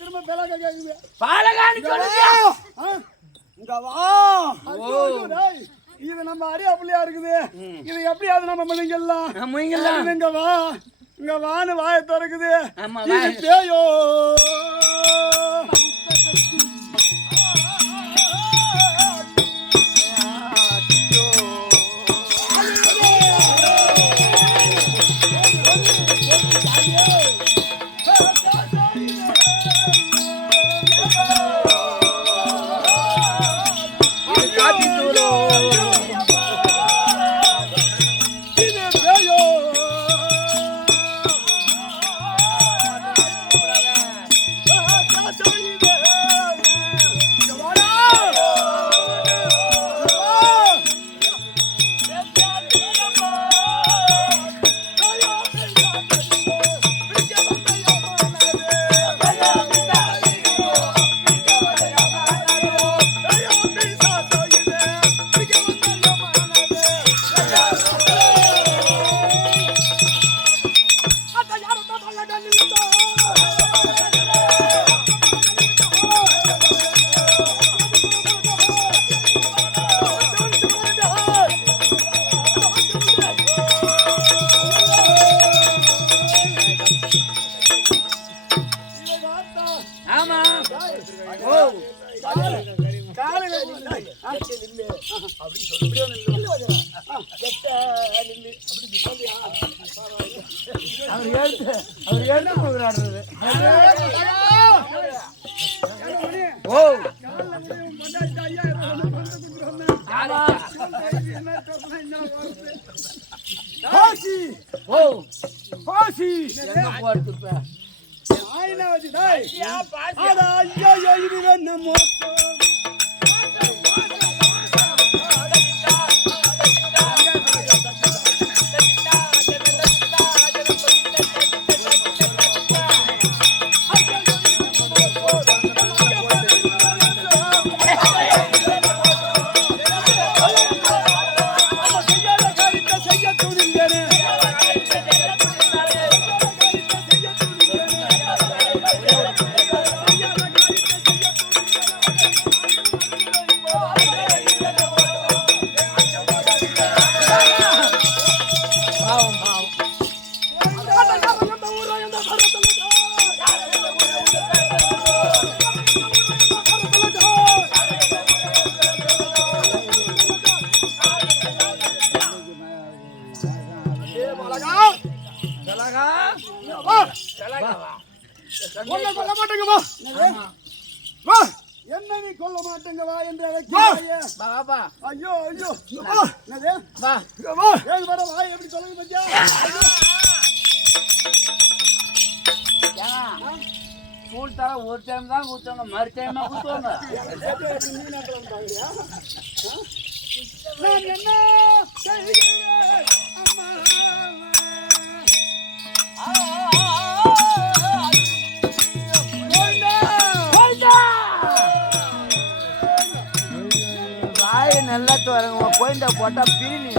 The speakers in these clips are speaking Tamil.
திரும்ப பேலாக கேக்குது. பாலகான்னு சொல்றியா? இங்க வா. இது நம்ம அரியா புள்ளியா இருக்குது. இது எப்படியாவது நம்ம முயங்கலாம். இங்க வா. இங்க வான்னு வாயை திறக்குது. இது பேயோ. என்ன நீ கொல்ல மாட்டேங்க வா என்று அழைக்கிறாயே. ஐயோ ஐயோ என்னது வா வா ஏன் வர வா எப்படி சொல்லுங்க பத்தியா? ஸ்கூல் தர ஒரு டைம் தான் குத்துவாங்க, மறு டைம் குத்துவாங்க. நான் என்ன செய்கிறேன் அம்மா நல்லா தரங்க போயிட்ட போட்டா பிரினி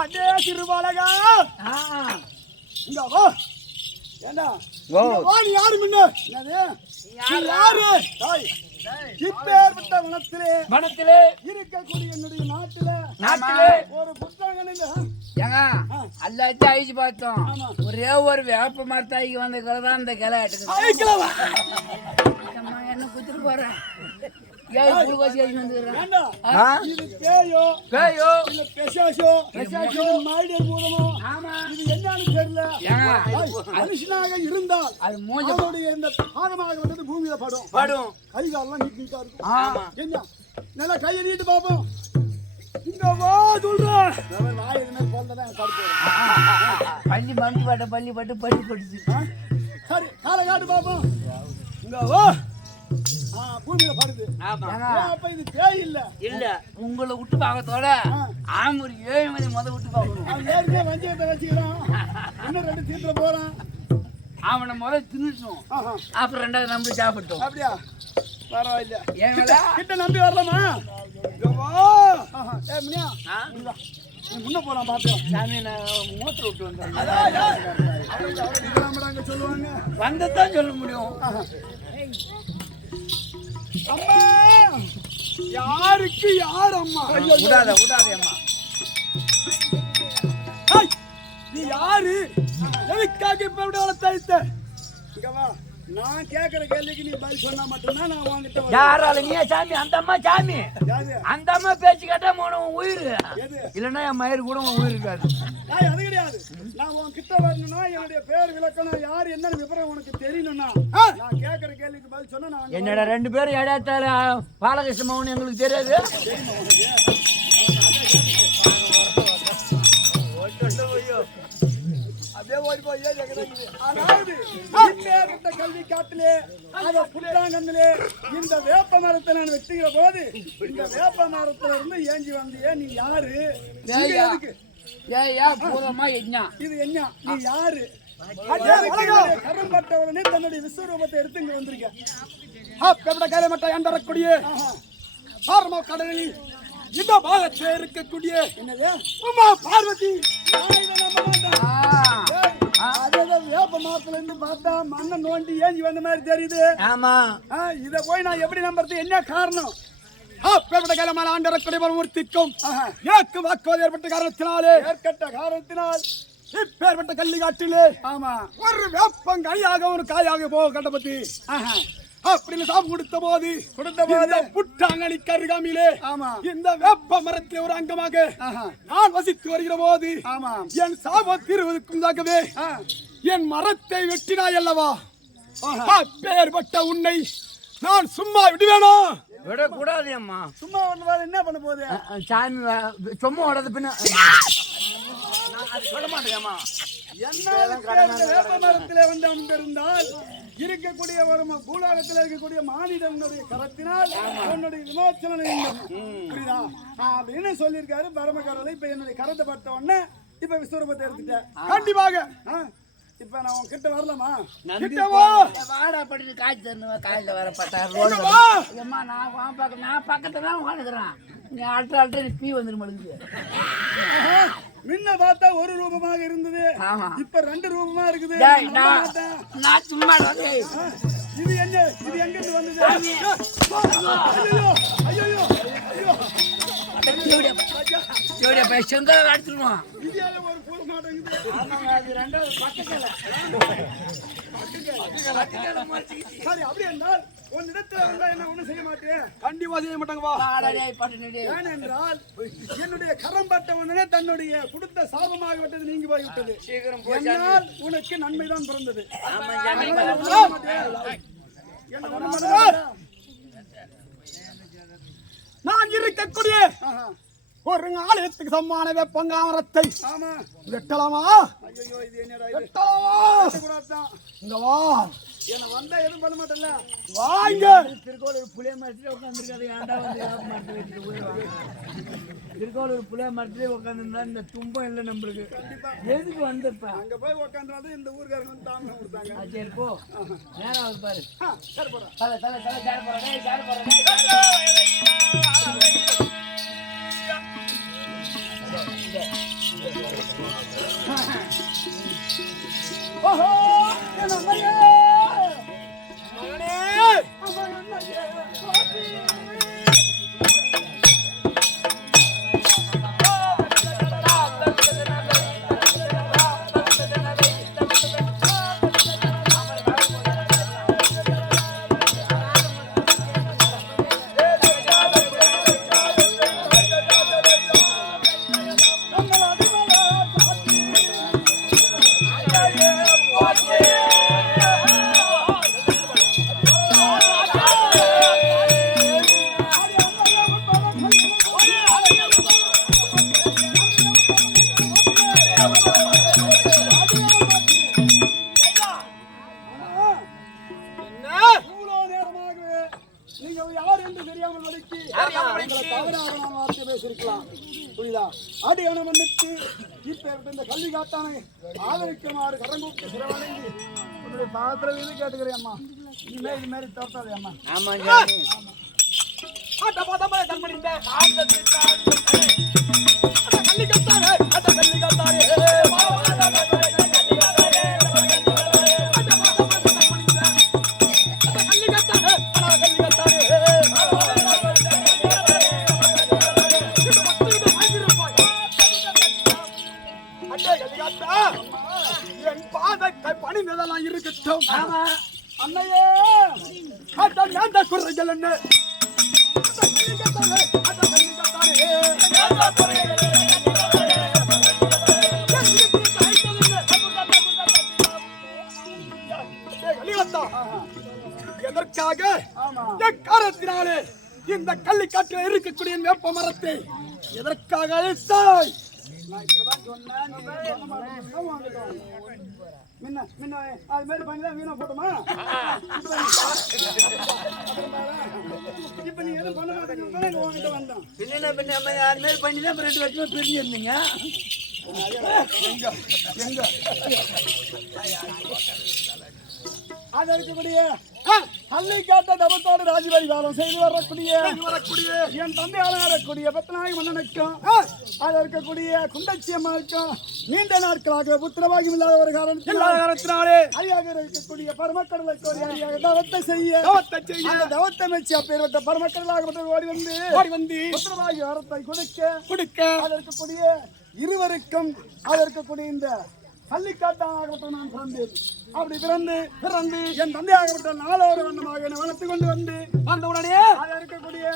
அதே திருவாலகா இங்க வா. ஏண்டா வா நீ யாரு முன்ன? என்னது யாரு? இப்பேற்பட்ட வனத்திலே இருக்கக்கூடிய என்னுடைய நாட்டிலே ஒரு புத்தகன் ஏங்க எல்லாத்தையும் அழிச்சு பார்த்தோம். ஒரே ஒரு வேப்ப மரத்தாய்க்கு வந்த கிளை தான் இந்த கிளை எடுக்குது. என்ன குத்துட்டு போறேன் இருந்தால் அது பூமியில படும் படும். கை காலம் நீட்டா இருக்கும். என்ன நல்லா கையை நீட்டு பாப்போம். இங்க வா சொல்றேன். பள்ளி மண்டு பட்ட பள்ளி பட்டு பள்ளி பட்டுச்சு. சரி காலை காட்டு பாப்போம். இங்க வா. பூமியில படுது. அப்ப இது பேய் இல்ல. இல்ல உங்களை விட்டு பார்க்கத்தோட ஆமூர் 7 மணி விட்டு பார்க்கணும். அவன் ஏற்கனவே வஞ்சகத்தை வச்சுக்கிறான். இன்னும் 2 தீர்த்துல போறான். அவனை முதல்ல தின்னுட்டோம். அப்புறம் 2வது நம்பி சாப்பிட்டோம். அப்படியா? பரவாயில்ல. ஏங்களா கிட்ட நம்பி வரலாமா? முன்ன போலாம் பாப்போம். சாமி நான் மூத்திர விட்டு வந்தேன். சொல்லுவாங்க வந்ததான் சொல்ல முடியும். அம்மா யாருக்கு யார் அம்மா? விடாத அம்மா. நீ யாரு? எதுக்காக இப்ப எப்படி வளர்த்த? இங்க வா. நான் கேக்குற கேள்விக்கு நீ பதில் சொன்னா மட்டும்தான் நான் உன்கிட்ட வரேன். யாரால நீ சாமி? அந்த அம்மா சாமி. அந்த அம்மா பேச்சு கேட்டா உன் உயிர் இல்லைன்னா என் மயிர் கூட உன் உயிர் இருக்காது. அது கிடையாது. நான் உன்கிட்ட வரணும்னா என்னுடைய பேர் விளக்கணும் யாரு என்னன்னு விவரம் உனக்கு தெரியணும்னா நான் கேக்குற கேள்விக்கு பதில் சொன்னா நான் என்னோட 2 பேரும் இடையாத்தால பாலகிருஷ்ண மௌன் எங்களுக்கு தெரியாது. கல்வி காட்டிலே புட்டாங்கண்ணிலே இந்த வேப்ப மரத்தை நான் வெட்டுகிற போது இந்த வேப்ப மரத்துல இருந்து ஏஞ்சி வந்தியே நீ யாரு? இது என்ன? நீ யாரு? கரம்பட்ட உடனே தன்னுடைய விஸ்வரூபத்தை எடுத்து இங்க வந்திருக்க. கரைமட்டை அண்டரக்கூடிய கடலில் இந்த பாகத்தில் இருக்கக்கூடிய என்னது உமா பார்வதி. வேப்ப மரத்துல இருந்து பார்த்தா மண்ணை நோண்டி ஏஞ்சி வந்த மாதிரி தெரியுது. ஆமா, இத போய் நான் எப்படி நம்புறது? என்ன காரணம்? ஆண்டரக்கூடிய மூர்த்திக்கும் ஏற்கு வாக்குவாதம் ஏற்பட்ட காரணத்தினால் இப்பேற்பட்ட கல்லி காட்டிலே ஒரு வேப்பம் கையாக ஒரு காயாக போக கண்டபத்தி அப்படின்னு சாப்பு கொடுத்த போது புட்டாங்கனி கருகாமிலே இந்த வேப்ப மரத்தில் ஒரு அங்கமாக நான் வசித்து வருகிற போது என் சாப தீர்வதற்கும்தாகவே என் மரத்தை வெட்டினாய் அல்லவா? பேர்பட்ட உன்னை நான் சும்மா விடுவேனா? விடக்கூடாது அம்மா. சும்மா என்ன பண்ண போகுது? சாமி சும்மா ஓடாது பின்ன சொல்ல மாட்டேங்கம்மா. வேப்ப மரத்திலே வந்து அமர்ந்திருந்தால் இருக்கக்கூடிய ஒரு பூலோகத்தில் இருக்கக்கூடிய மானிடனுடைய கரத்தினால் உன்னுடைய விமோச்சனை புரியுதா அப்படின்னு சொல்லியிருக்காரு பரமகரலை. இப்ப என்னுடைய கரத்தை பார்த்த உடனே இப்ப விஸ்வரூபத்தை எடுத்துட்டேன். கண்டிப்பாக இப்ப நான் உன் கிட்ட வரலாமா? வாடா படி காய்ச்சி தரணும். காலையில வர பட்டாருமா நான் பக்கத்துல தான் உட்காந்துக்கிறேன். நீ அல்ட்ரா பீ வந்துடும் மழுங்குது. முன்ன பார்த்தா ஒரு ரூபமாக இருந்தது, இப்ப 2 ரூபமா இருக்குது. நான் சும்மா இது என்ன? இது எங்க இருந்து வந்தது? ஐயோ ஐயோ ஐயோ செங்கல் அடிச்சிருவான். ஒரு போக மாட்டேங்குது. சரி, அப்படி என்றால் உன்னிடத்துல வந்தா என்ன ஒண்ணும் செய்ய மாட்டேன்? கண்டிப்பா செய்ய மாட்டாங்க. ஏனென்றால் என்னுடைய கரம் பட்ட உடனே தன்னுடைய கொடுத்த சாபமாக விட்டது நீங்கி போய்விட்டது. என்னால் உனக்கு நன்மைதான் பிறந்தது. நான் இருக்கக்கூடிய ஒரு ஆலயத்துக்கு சமான வேப்பங்காமரத்தை வெட்டலாமா? இங்க வா. என்ன வந்தா எதுவும் பண்ண மாட்டேன்ல. வாங்க. திருக்கோளூர் புளிய மரத்துல உட்காந்துருக்காது. ஏன்டா வந்து வேப்ப மரத்தை வெட்டிட்டு போயிடுவாங்க. திருக்கோளூர் புளிய மரத்துல உட்காந்துருந்தா இந்த துன்பம் இல்லை நம்மளுக்கு. எதுக்கு வந்திருப்ப? அங்க போய் உட்காந்துருந்தா இந்த ஊருக்காரங்க வந்து தாங்க கொடுத்தாங்க. சரி போ, நேரம் வந்து பாரு. சரி போறேன். தலை தலை தலை சேர போறேன். சேர போறேன். ஓஹோ, என்ன மகனே மகனே பேசியிருக்கலாம். புரியுதா? அடியவனை மன்னித்து இப்ப இந்த கல்வி காட்டானை ஆதரிக்குமாறு கடங்கூட்டு சிறவணங்கி உன்னுடைய பாத்திரம் இது கேட்டுக்கிறேன் அம்மா. இனிமே இது மாதிரி தோட்டாதே அம்மா. ஆமா ஜாமி ஆட்ட பாட்டமா கண்மணிந்த கல்வி காட்டானே கல்வி காட்டானே என் பாதை பணிந்ததெல்லாம் இருக்கட்டும். அன்னையே அந்த குறைகள் என்ன எதற்காக எக்காரணத்தினாலே இந்த கள்ளிக்காட்டில் இருக்கக்கூடிய வேப்ப மரத்தை எதற்காக அழைத்தாய்? நான் இப்பதான் சொன்னேன். அது மாதிரி பண்ணிதான் வீணா போட்டோமா? இப்ப நீ எதுவும் பண்ண மாட்டேங்க வந்தான். பின்ன யாருமே பண்ணிதான் 2 வருஷமா பிரிஞ்சிருந்தீங்க. எங்க அது இருக்கக்கூடிய கல்லை காட்ட தபத்தோடு ராஜபாரி காலம் செய்து வரக்கூடிய என் தந்தையாளர் வரக்கூடிய பத்நாயக மன்னனுக்கும் அது இருக்கக்கூடிய குண்டச்சியம்மாவுக்கும் நீண்ட நாட்களாக புத்திரவாகியம் இல்லாத ஒரு காரணத்தினாலே அரியாக இருக்கக்கூடிய பரமக்கடலை கோரியாக தவத்தை செய்ய அந்த தவத்தை மெச்சி அப்பேற்பட்ட பரமக்கடலாக ஓடி வந்து புத்திரவாகி வரத்தை கொடுக்க அதற்கக்கூடிய இருவருக்கும் அதற்கக்கூடிய இந்த கள்ளிக்காட்டாகப்பட்ட நான் பிறந்தேன். அப்படி பிறந்து என் தந்தையாகப்பட்ட 4 வண்ணமாக என்னை வளர்த்து கொண்டு வந்த உடனே அதை இருக்கக்கூடிய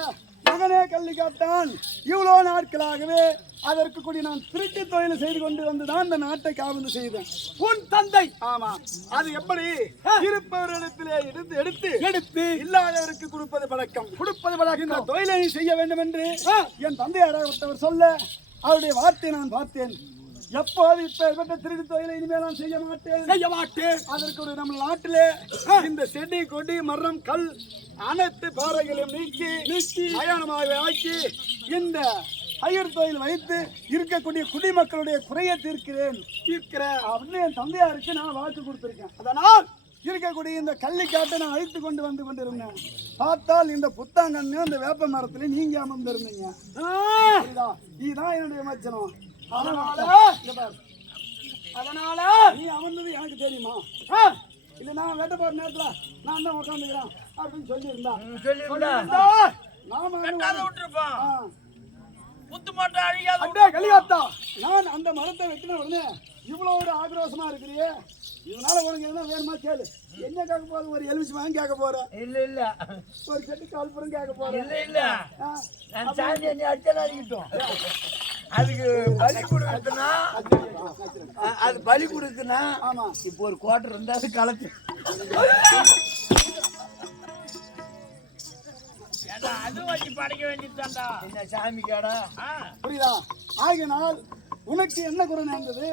மகனே கள்ளிக்காட்டான் இவ்வளவு நாட்களாகவே அதற்கு கூடிய நான் திருட்டு தொழில் செய்து கொண்டு வந்துதான் இந்த நாட்டை காவந்து செய்தேன். உன் தந்தை ஆமா அது எப்படி இருப்பவரிடத்திலே எடுத்து இல்லாதவருக்கு கொடுப்பது பழக்கம். இந்த தொழிலை செய்ய வேண்டும் என்று என் தந்தையாராகப்பட்டவர் சொல்ல அவருடைய வார்த்தை நான் பார்த்தேன். எப்போது இப்ப திருட்டு தொழிலை இனிமேல் நான் செய்ய மாட்டேன். அதற்கு ஒரு நம்ம நாட்டிலே இந்த செடி கொடி மரம் கல் அனைத்து பாறைகளையும் நீக்கி மயானமாக ஆக்கி இந்த பயிர் தொழில் வைத்து இருக்கக்கூடிய குடிமக்களுடைய குறையை தீர்க்கிறேன் அப்படின்னு என் தந்தையாருக்கு நான் வாக்கு கொடுத்திருக்கேன். அதனால் இருக்கக்கூடிய இந்த கள்ளிக்காட்டை நான் அழைத்து கொண்டு கொண்டிருந்தேன். பார்த்தால் இந்த புத்தாங்கன்னு அந்த வேப்ப மரத்துல நீங்க அமர்ந்திருந்தீங்க. இதுதான் என்னுடைய விமர்சனம். அதனால நீ அமர்ந்தது எனக்கு தெரியுமா? இல்ல நான் வேட்ட போற நேரத்துல நான் தான் உட்காந்துக்கிறேன் அப்படின்னு சொல்லியிருந்தா நான் அந்த மரத்தை வெட்டின உடனே இவ்வளவு ஒரு ஆக்ரோஷமா இருக்கிறியே, இதனால உனக்கு என்ன வேணுமா கேளு. என்ன கேட்க போற? ஒரு எலுமிச்சு வாங்கி கேட்க போற? இல்ல ஒரு செட்டு கால்புறம் கேட்க போற? இல்ல அதுக்கு பலி கொடுக்குன்னா அது பலி கொடுக்குன்னா ஆமா இப்போ ஒரு குவார்டர் இருந்தாலும் கலக்கு அது வச்சு படைக்க வேண்டியதுதான்டா. என்ன சாமி கேடா புரியுதா? ஆகினால் உனக்கு என்ன குறை நேர்ந்தது?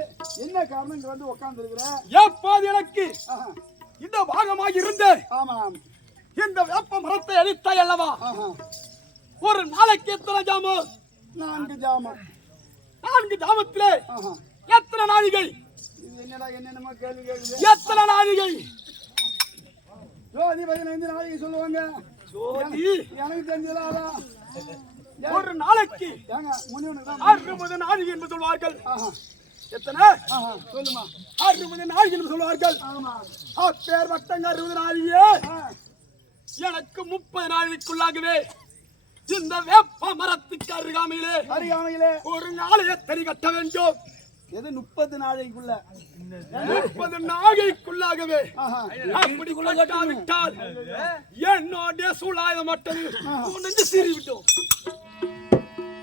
என்ன காரணம் இங்க வந்து உட்கார்ந்து இருக்கிற? எப்போது எனக்கு இந்த பாகமாக இருந்த ஆமாம் இந்த வேப்ப மரத்தை அடித்தாய் அல்லவா? ஒரு நாளைக்கு எத்தனை ஜாமம்? 4 ஜாமம். 4 ஜாமத்திலே எத்தனை நாழிகை? என்னடா என்னென்னமா கேள்வி கேக்குது? எத்தனை நாழிகை? ஜோதி 15 நாழிகை சொல்லுவாங்க. ஜோதி எனக்கு தெரிஞ்சதா? ஒரு நாளைக்கு 60 நாழிகை என்று சொல்வார்கள். எத்தனை சொல்லுமா? 60 நாழிகை என்று சொல்வார்கள். அப்பேர் வட்டங்க 60 நாழிகை எனக்கு 30 நாழிகைக்குள்ளாகவே இந்த வேப்ப மரத்துக்கு அருகாமையிலே ஒரு நாளையத்தறி கட்ட வேண்டும். எது 30 நாளைக்குள்ள? 30 நாளைக்குள்ளாகவே அப்படி கட்டாவிட்டால் என்னோட சூழாயுதம் மட்டும் நெஞ்சு சீறி விட்டோம்.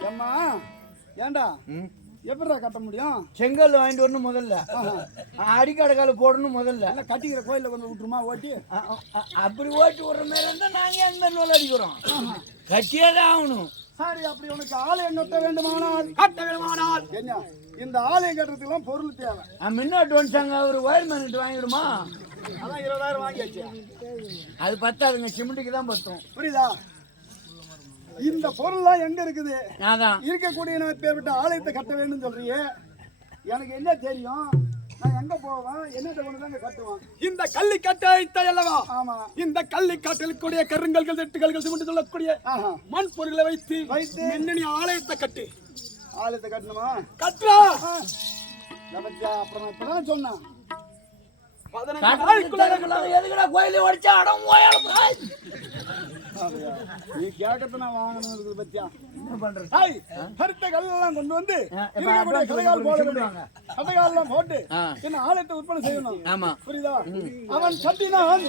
ஏம்மா ஏண்டா எப்படிடா கட்ட முடியும்? செங்கல் வாங்கிட்டு வரணும் முதல்ல, அடிக்கடக்கால போடணும் முதல்ல. கட்டிக்கிற கோயில வந்து விட்டுருமா ஓட்டி? அப்படி ஓட்டி விடுற மாதிரி இருந்தா நாங்க எந்த நூல் அடிக்கிறோம், கட்டியதான் ஆகணும். சரி, அப்படி உனக்கு ஆலயம் கட்ட வேண்டுமானால் என்ன இந்த ஆலயம் கட்டுறதுக்கெல்லாம் பொருள் தேவை. முன்னாடி வந்துட்டாங்க ஒரு வயர்மேன் வாங்கிடுமா? அதான் 20,000 வாங்கியாச்சு. அது பத்தாதுங்க, சிமெண்ட்டுக்கு தான் பத்தும். புரியுதா? இந்த பொருள்லாம் எங்க இருக்குது? அதான் இருக்கக்கூடிய நான் பேர்பட்ட ஆலயத்தை கட்ட வேண்டும் சொல்றியே, எனக்கு என்ன தெரியும்? நான் எங்க போவேன்? என்னத்தை கொண்டு தான் கட்டுவான்? இந்த கள்ளி கட்டை அல்லவா? ஆமா. இந்த கள்ளி காட்டில் கருங்கல்கள் செட்டுகள் சிமெண்ட் சொல்லக்கூடிய மண் பொருளை வைத்து என்னென்ன ஆலயத்தை கட்டு. ஆலயத்தை கட்டணுமா? கட்டுறா. அப்புறம் இப்பதான் சொன்னேன் நீ கேட்கறது நான் வாங்கணும் பத்தியா என்ன பண்றது? கருத்த கல்லாம் கொண்டு வந்து கட்டைகாலாம் போட்டு என்ன ஆலயத்தை விற்பனை செய்யணும். புரியுதா? அவன் கட்டினான்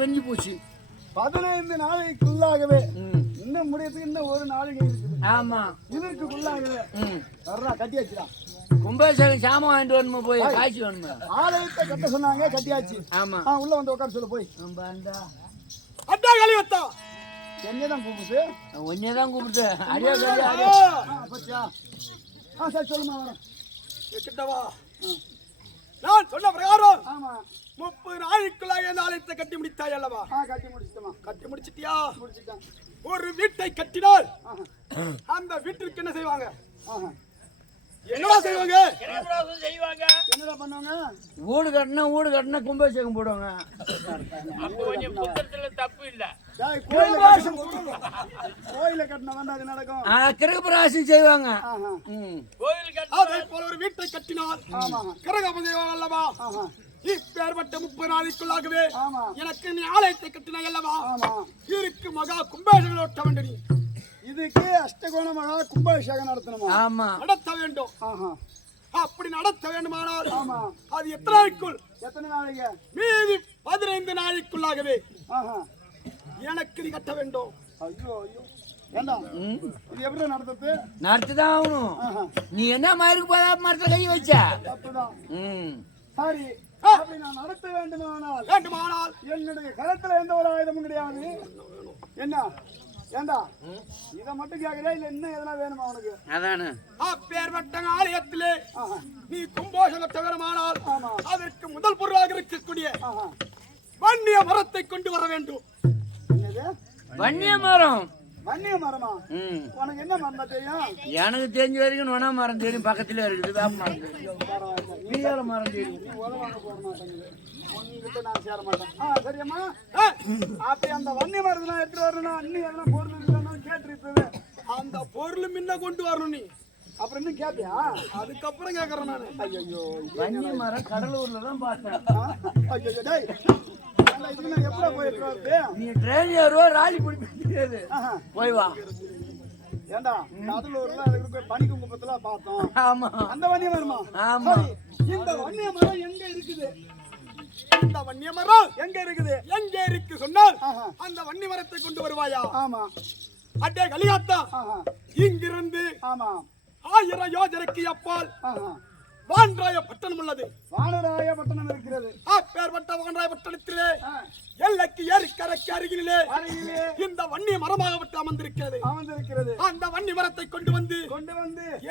வெஞ்சி போச்சு. 15 நாளைக்குள்ளாகவே இன்னும் முடியறதுக்கு இன்னும் ஒரு நாளைக்கு இருக்குது. ஆமா, இதற்குள்ளாகவே வர்றா கட்டி வச்சுடா. கும்பேசனுக்கு சாமான் வாங்கிட்டு வரணுமா? போய் காய்ச்சி வரணுமா? ஆலயத்தை கட்ட சொன்னாங்க, கட்டியாச்சு. ஆமா, உள்ள வந்து உட்கார சொல்லு போய். அட்டா களி வத்தா என்னதான் கூப்பிட்டு? ஒன்னேதான் கூப்பிட்டு. அடியா களி பச்சா. சரி சொல்லுமா வரேன். கிட்டவா நான் சொன்ன பிரகாரம். ஆமா, 30 நாளைக்குள்ளாக இந்த ஆலயத்தை கட்டி முடித்தாய் அல்லவா? கட்டி முடிச்சிட்டமா. கட்டி முடிச்சிட்டியா? முடிச்சிட்டேன். ஒரு வீட்டை கட்டினால் அந்த வீட்டிற்கு என்ன செய்வாங்க? என்னடா செய்வாங்க? என்னடா பண்ணுவாங்க? வீடு கட்டினா கும்பாபிஷேகம் போடுவாங்க. தப்பு இல்ல. கோயில கட்டினா அது நடக்கும். கிரகப்பிரவேசம் செய்வாங்க. ஒரு வீட்டை கட்டினால் கிரகம் செய்வாங்க அல்லவா? இப்பேற்பட்ட 30 நாளைக்குள்ளாகவே எனக்கு நீ ஆலயத்தை கட்டினாய் அல்லவா? இருக்கு மகா கும்பாபிஷேகம் ஓட்ட வேண்டும். நீ இதுக்கு அஷ்டகோண மகா கும்பாபிஷேகம் நடத்தணுமா? ஆமா, நடத்த வேண்டும். அப்படி நடத்த வேண்டுமானால் அது எத்தனை நாளைக்குள்? எத்தனை நாளைக்கு? மீதி 15 நாளைக்குள்ளாகவே எனக்கு நீ கட்ட வேண்டும். ஐயோ ஐயோ, ஏண்டா இது எப்படி நடத்துது? நடத்துதான் ஆகணும். நீ என்ன மாதிரி மரத்துல கை வச்ச? தப்புதான். சரி, அப்படி நான் நடத்த வேண்டுமானால் என்னுடைய கரத்துல எந்த ஒரு ஆயுதமும் கிடையாது. என்ன ஏண்டா இத மட்டும் கேக்குறே இல்ல இன்னும் எதனா வேணுமா உனக்கு? அதானே அப்பேர்பட்ட ஆலயத்திலே நீ கும்பாபிஷேகம் கட்ட வேண்டுமானால் அதற்கு முதல் பொருளாக இருக்கக்கூடிய வன்னிய மரத்தை கொண்டு வர வேண்டும். என்னது வன்னிய மரம்? வன்னிய மரமா? உனக்கு என்ன மரம் தெரியும்? எனக்கு தெரிஞ்ச வரைக்கும் நொனா மரம் தெரியும், பக்கத்துல இருக்குது. வேப்ப மரம் தெரியும், வீர மரம் தெரியும். நீ உதவாங்க போட மாட்டேங்குது, உங்ககிட்ட நான் சேர மாட்டேன். சரியம்மா, அப்படி அந்த வன்னிய மரத்தை நான் எடுத்துட்டு வரணும். அண்ணி எதனா பொருள் இல்லைன்னு கேட்டிருப்பது. அந்த பொருள் முன்ன கொண்டு வரணும். நீ அப்புறம் இன்னும் கேட்டியா? அதுக்கப்புறம் கேட்கறேன் நானு. ஐயோ, வன்னிய மரம் கடலூர்ல தான் பார்த்தேன். ஐயோ டேய், இதுக்கு எப்ப போயிட்டு நீ ட்ரெயின் ஏறுவா ராலி பிடிக்கிறது போய் வா. ஏண்டா கடலூர்ல அதுக்கு போய் பனிக்குங்குப்பத்துல பார்த்தோம். ஆமா, அந்த வன்னிய மரமா? ஆமா. இந்த வன்னிய மரம் எங்க இருக்குது? இந்த வன்னிய மரம் எங்க இருக்குது? எங்க இருக்கு சொன்னால் அந்த வன்னி மரத்தை கொண்டு வருவாயா? ஆமா. அட்டே கலியாத்தா, இங்கிருந்து ஆமா 1000 யோஜனைக்கு அப்பால் வான்ராய பட்டணம் உள்ளது. வானராய பட்டணம் இருக்கிறது. அப்பேற்பட்ட வானராய பட்டணத்திலே எல்லைக்கு ஏரிக்கரைக்கு அருகிலே இந்த வன்னி மரமாகப்பட்டு அமர்ந்திருக்கிறது. அந்த வன்னி மரத்தை கொண்டு வந்து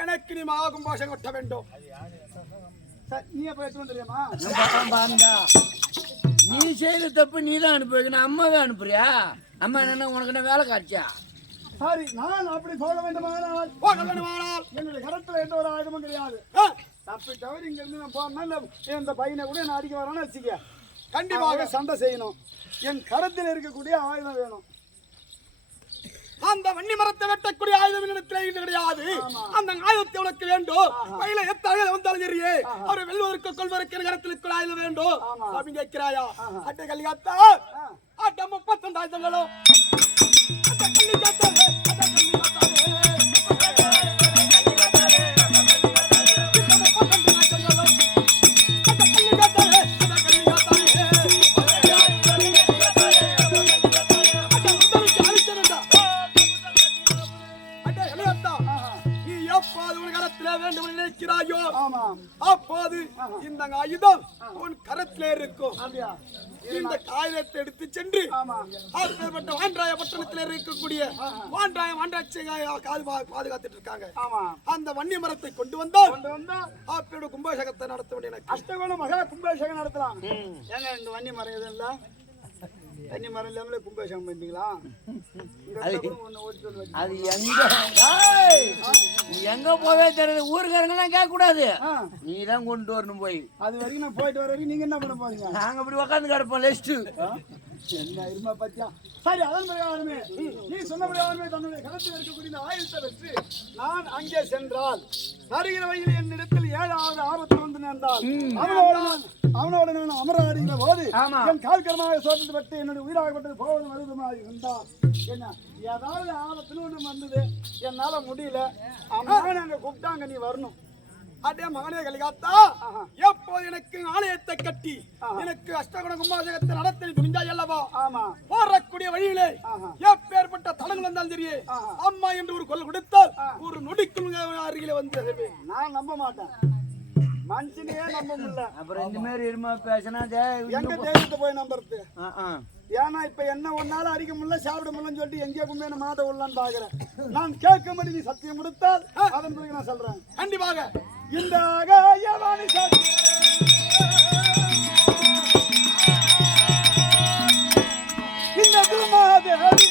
எனக்கு நீ மகா கும்பாபிஷேகம் கட்ட வேண்டும். நீ எப்ப எடுத்து வந்துறியம்மா? நீ செய்த தப்பு நீ தான் அனுப்பி வைக்கணும், அம்மாவே அனுப்புறியா? அம்மா என்ன உனக்கு என்ன வேலை காட்சியா? சரி, நான் அப்படி போக வேண்டுமானால் என்னுடைய கரத்துல எந்த ஒரு ஆயுதமும் கிடையாது. தப்பி தவிர இங்க இருந்து நான் போனா இந்த பையனை கூட நான் அடிக்க வரான்னு வச்சுக்க, கண்டிப்பாக சண்டை செய்யணும். என் கரத்தில் இருக்கக்கூடிய ஆயுதம் வேணும். அந்த வன்னி மரத்தை வெட்டக்கூடிய ஆயுதம் இடத்திலே கிடையாது. அந்த ஆயுதத்தை உனக்கு வேண்டும். கையில எத்தனை வந்தாலும் சரியே அவரை வெல்வதற்கு கொள்வதற்கு கரத்திற்குள் ஆயுதம் வேண்டும் அப்படின்னு கேட்கிறாயா? அட்டை கல்லிகாத்தா அட்ட 30 ஆயுதங்களும் நினைக்கிறாயோ அப்போது இந்த ஆயுதம் உன் கரத்திலே இருக்கும். இந்த காகிதத்தை எடுத்து சென்று அப்பேற்பட்ட வாண்டாய பட்டணத்தில் இருக்கக்கூடிய பாதுகாத்துட்டு இருக்காங்க. அந்த வன்னி மரத்தை கொண்டு வந்தால் அப்போட கும்பாபிஷேகத்தை நடத்த வேண்டிய அஷ்டகோண மகா கும்பாபிஷேகம் நடத்தலாம். ஏங்க இந்த வன்னி மரம் எதுவும் இல்ல, தண்ணி மரம் இல்லாமலே கும்பாபிஷேகம் பண்ணிட்டீங்களா? அது எங்க போவே தெரியுது. ஊருக்காரங்கெல்லாம் கேட்க கூடாது, நீ தான் கொண்டு வரணும் போய். அது வரைக்கும் நான் போயிட்டு வர வரைக்கும் நீங்க என்ன பண்ண போறீங்க? நாங்க அப்படி உட்காந்து கிடப்போம் லெஸ்ட். என்ன இருமா பச்சா. சரி, அதன் பிரகாரமே நீ சொன்ன பிரகாரமே தன்னுடைய கரத்தில் இருக்கக்கூடிய ஆயுதத்தை வச்சு நான் அங்கே சென்றால் வருகிற வழியில் என்னிடத்தில் 7வது ஆபத்து வந்து நேர்ந்தால் அவனோட நான் அமராடிங்கிற போது என் கால்கரமாக சோதனை பட்டு என்னுடைய உயிராகப்பட்டது போவது மருதமாக இருந்தால் என்ன ஏதாவது ஆபத்துன்னு ஒன்று வந்தது, என்னால முடியல, அவன் அங்க கூப்பிட்டாங்க நீ வரணும். அதே மகனே கலிகாத்தா எப்போது எனக்கு ஆலயத்தை கட்டி எனக்கு அஷ்டகுண கும்பாபிஷேகத்தை நடத்தி துணிஞ்சாய் அல்லவா? போறக்கூடிய வழியிலே எப்பேற்பட்ட தடங்கள் வந்தாலும் சரி அம்மா என்று ஒரு கொல் கொடுத்தால் ஒரு நொடிக்குள் அருகில வந்து நான் நம்ப மாட்டேன், மனுஷனையே நம்ப முடியல. அப்புறம் இந்த மாதிரி இருமா பேசினா எங்க தேவத்தை போய் நம்புறது? ஏன்னா இப்ப என்ன ஒன்னால அடிக்க முடியல சாப்பிட முடியலன்னு சொல்லிட்டு எங்கேயே கொண்டு என்ன மாத உள்ளான்னு பாக்குறேன். நான் கேட்கும்படி நீ சத்தியம் கொடுத்தால் அதன் பிறகு நான் சொல்றேன். கண்டிப்பாக இந்த ஆகாயவாணி சாட்சி இந்த பூமாதேவி